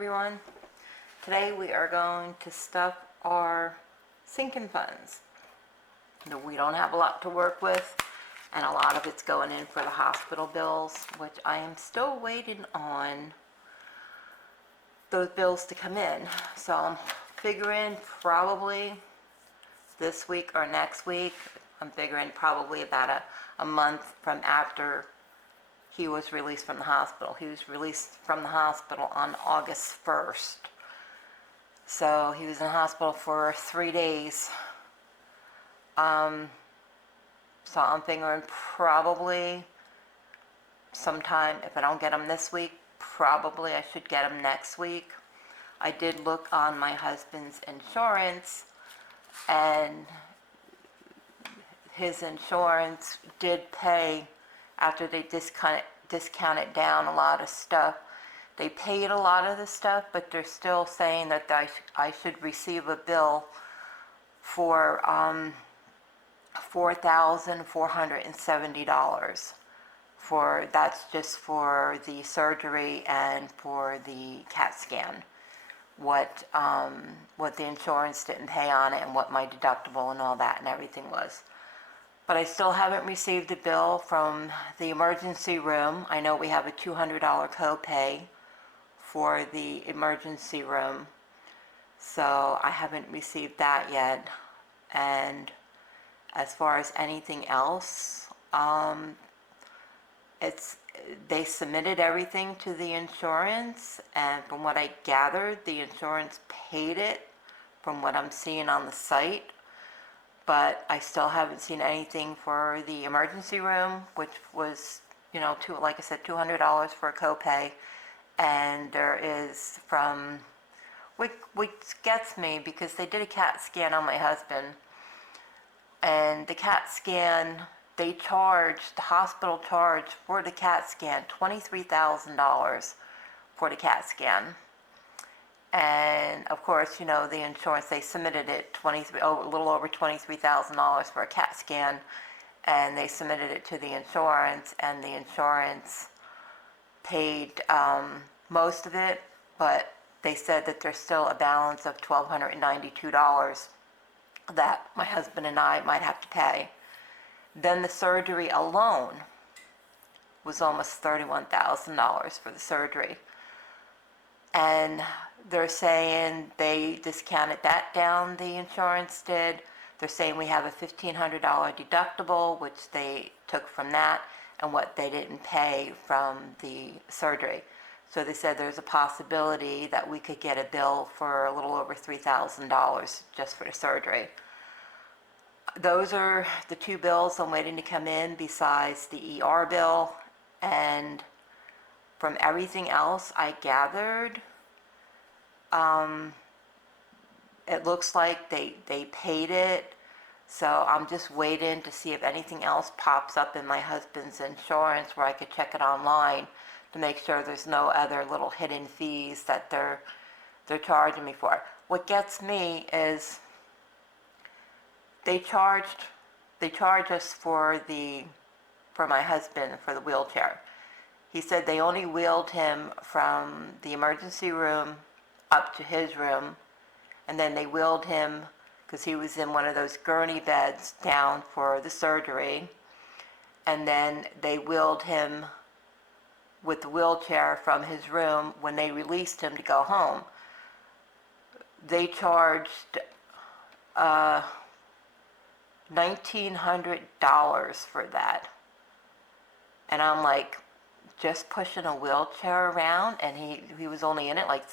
everyone. Today we are going to stuff our sinking funds. We don't have a lot to work with, and a lot of it's going in for the hospital bills, which I am still waiting on those bills to come in. So I'm figuring probably this week or next week. I'm figuring probably about a month from after he was released from the hospital. He was released from the hospital on August 1st. So he was in the hospital for 3 days. So I'm figuring probably sometime, if I don't get him this week, probably I should get him next week. I did look on my husband's insurance, and his insurance did pay after they discounted down a lot of stuff. They paid a lot of the stuff, but they're still saying that I should receive a bill for $4,470 for, that's just for the surgery and for the CAT scan. What the insurance didn't pay on it, and what my deductible and all that and everything was. But I still haven't received a bill from the emergency room. I know we have a $200 copay for the emergency room, so I haven't received that yet. And as far as anything else, they submitted everything to the insurance, and from what I gathered, the insurance paid it from what I'm seeing on the site. But I still haven't seen anything for the emergency room, which was, like I said, $200 for a copay. And there is from, which gets me, because they did a CAT scan on my husband. And the CAT scan, the hospital charged for the CAT scan $23,000 for the CAT scan. And of course, the insurance, they submitted it a little over $23,000 for a CAT scan, and they submitted it to the insurance, and the insurance paid most of it, but they said that there's still a balance of $1,292 that my husband and I might have to pay. Then the surgery alone was almost $31,000 for the surgery. And they're saying they discounted that down, the insurance did. They're saying we have a $1,500 deductible, which they took from that, and what they didn't pay from the surgery. So they said there's a possibility that we could get a bill for a little over $3,000 just for the surgery. Those are the two bills I'm waiting to come in, besides the ER bill. And from everything else I gathered, it looks like they paid it. So I'm just waiting to see if anything else pops up in my husband's insurance where I could check it online to make sure there's no other little hidden fees that they're charging me for. What gets me is they charge us for my husband for the wheelchair. He said they only wheeled him from the emergency room up to his room, and then they wheeled him, because he was in one of those gurney beds, down for the surgery, and then they wheeled him with the wheelchair from his room when they released him to go home. They charged $1,900 for that. And I'm like, just pushing a wheelchair around, and he was only in it like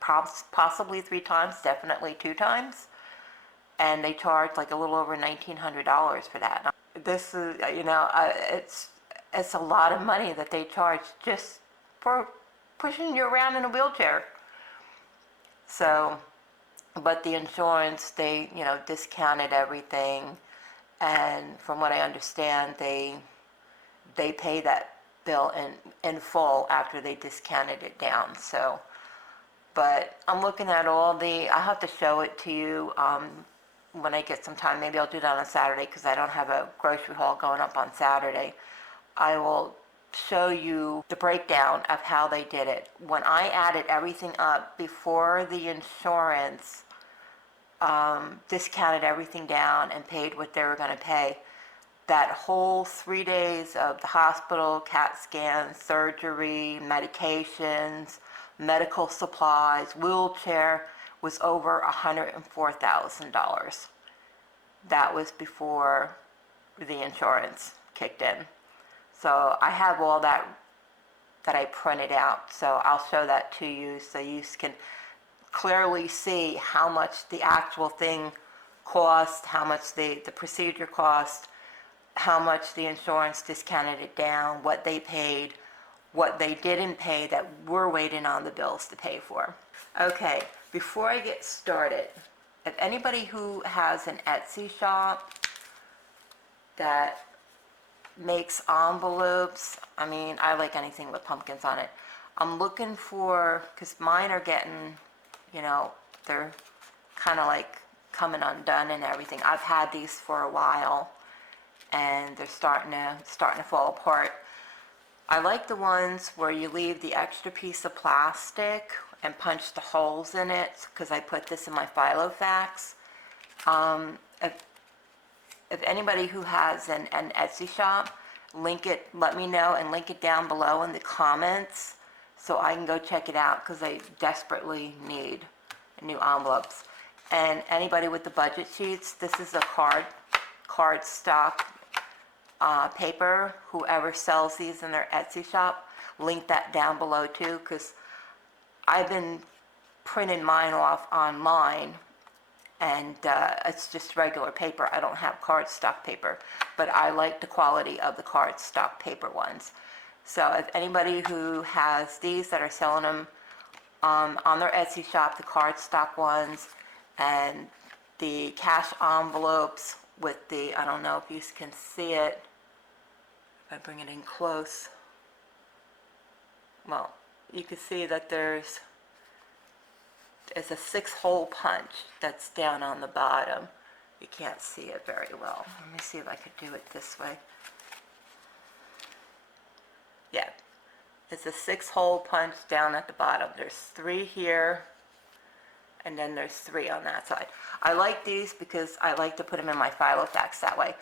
possibly 3 times, definitely 2 times. And they charged like a little over $1,900 for that. This is, it's a lot of money that they charge just for pushing you around in a wheelchair. So, but the insurance, they, discounted everything. And from what I understand, they pay that bill in full after they discounted it down. So, but I'm looking at I'll have to show it to you when I get some time. Maybe I'll do that on Saturday, because I don't have a grocery haul going up on Saturday. I will show you the breakdown of how they did it. When I added everything up before the insurance discounted everything down and paid what they were going to pay, that whole 3 days of the hospital, CAT scans, surgery, medications, medical supplies, wheelchair, was over $104,000. That was before the insurance kicked in. So I have all that I printed out, so I'll show that to you so you can clearly see how much the actual thing cost, how much the procedure cost, how much the insurance discounted it down, what they paid, what they didn't pay that we're waiting on the bills to pay for. Okay, before I get started, if anybody who has an Etsy shop that makes envelopes, I mean, I like anything with pumpkins on it. I'm looking for, because mine are getting, you know, they're kind of like coming undone and everything. I've had these for a while and they're starting to fall apart. I like the ones where you leave the extra piece of plastic and punch the holes in it, because I put this in my Filofax. If anybody who has an Etsy shop, link it, let me know, and link it down below in the comments so I can go check it out, because I desperately need new envelopes. And anybody with the budget sheets, this is a card stock paper. Whoever sells these in their Etsy shop, link that down below too, because I've been printing mine off online and it's just regular paper. I don't have cardstock paper, but I like the quality of the cardstock paper ones. So if anybody who has these that are selling them on their Etsy shop, the cardstock ones and the cash envelopes with the, I don't know if you can see it, if I bring it in close, well, you can see that there's a 6-hole punch that's down on the bottom. You can't see it very well. Let me see if I could do it this way. Yeah, it's a 6-hole punch down at the bottom. There's 3 here, and then there's 3 on that side. I like these because I like to put them in my Filofax that way.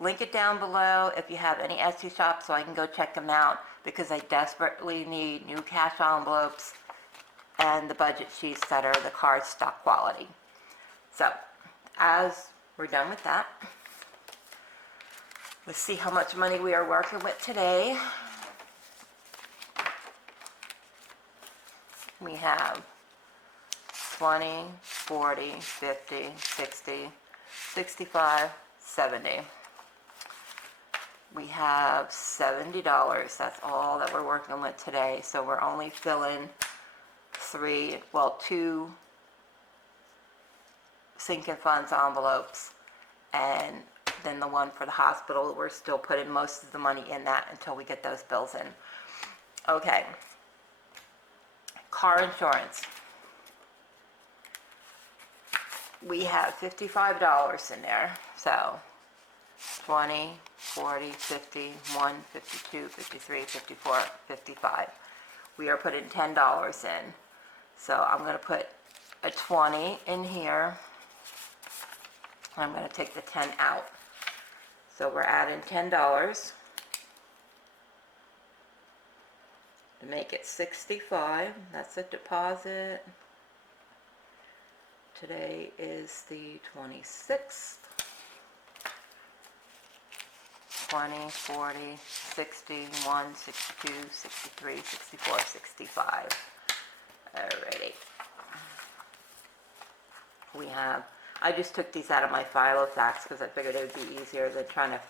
Link it down below if you have any Etsy shops so I can go check them out, because I desperately need new cash envelopes and the budget sheets that are the cardstock quality. So, as we're done with that, let's see how much money we are working with today. We have 20, 40, 50, 60, 65, 70. We have $70. That's all that we're working with today. So we're only filling 2 sinking funds envelopes, and then the one for the hospital. We're still putting most of the money in that until we get those bills in. Okay. Car insurance. We have $55 in there. So 20, 40, 50, 1, 52, 53, 54, 55. We are putting $10 in. So I'm going to put a 20 in here. I'm going to take the 10 out. So we're adding $10 to make it 65. That's a deposit. Today is the 26th. 20, 40, 60, 1, 62, 63, 64, 65. Alrighty. We have, I just took these out of my Filofax because I figured it would be easier than trying to,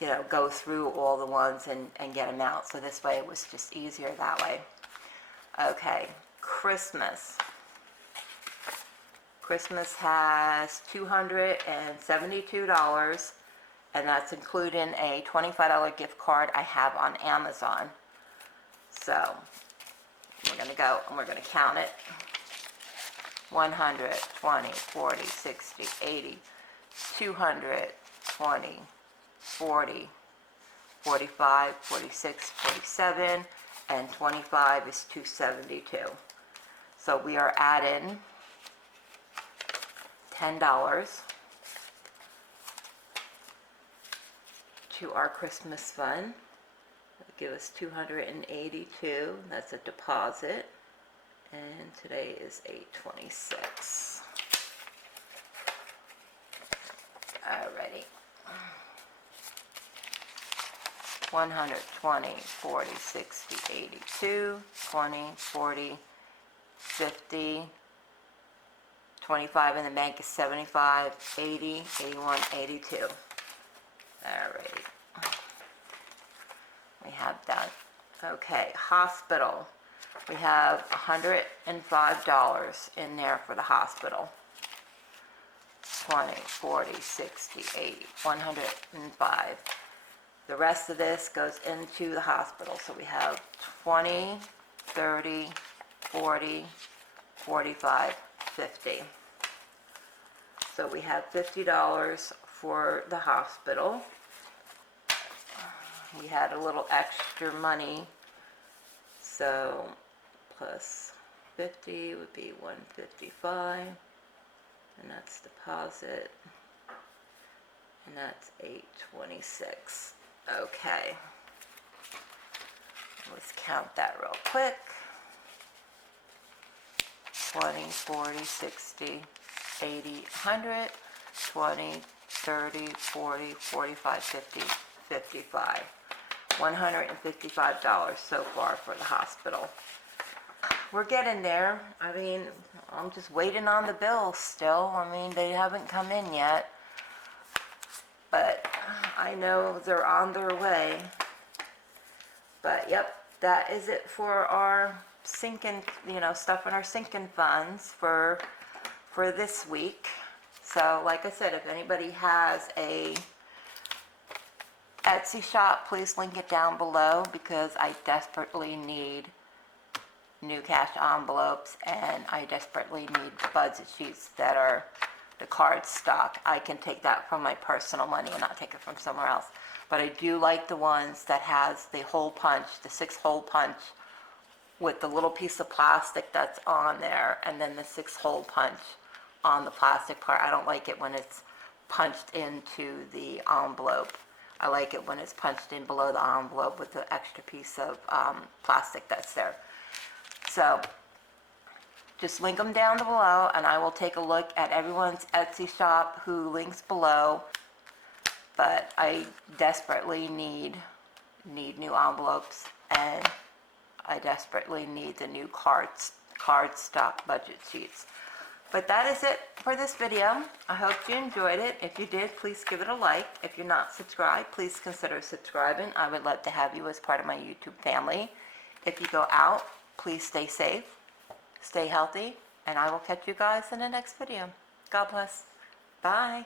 you know, go through all the ones and get them out. So this way it was just easier that way. Okay, Christmas. Christmas has $272, and that's including a $25 gift card I have on Amazon. So we're going to go and we're going to count it. 100, 20, 40, 60, 80, 200, 20, 40, 45, 46, 47, and 25 is $272. So we are adding $10 to our Christmas fund. That'll give us $282. That's a deposit. And today is 8/26. Alrighty. 100, 20, 40, 60, 82, 20, 40, 50, 25 in the bank is 75, 80, 81, 82. Alrighty. We have that. Okay, hospital. We have $105 in there for the hospital. 20, 40, 60, 80, 105. The rest of this goes into the hospital. So we have 20, 30, 40, 45, 50. So we have $50 for the hospital. We had a little extra money. So plus 50 would be 155. And that's deposit. And that's 826. Okay. Let's count that real quick. 20, 40, 60, 80, 100, 20, 30, 40, 45, 50, 55. $155 so far for the hospital. We're getting there. I mean, I'm just waiting on the bills still. I mean, they haven't come in yet. But I know they're on their way. But yep, that is it for our sinking, stuff in our sinking funds for this week. So like I said, if anybody has a Etsy shop, please link it down below because I desperately need new cash envelopes and I desperately need budget sheets that are the card stock. I can take that from my personal money and not take it from somewhere else. But I do like the ones that has the hole punch, the 6-hole punch with the little piece of plastic that's on there and then the 6-hole punch on the plastic part. I don't like it when it's punched into the envelope. I like it when it's punched in below the envelope with the extra piece of plastic that's there. So just link them down below and I will take a look at everyone's Etsy shop who links below. But I desperately need new envelopes and I desperately need the new card stock budget sheets. But that is it for this video. I hope you enjoyed it. If you did, please give it a like. If you're not subscribed, please consider subscribing. I would love to have you as part of my YouTube family. If you go out, please stay safe, stay healthy, and I will catch you guys in the next video. God bless. Bye.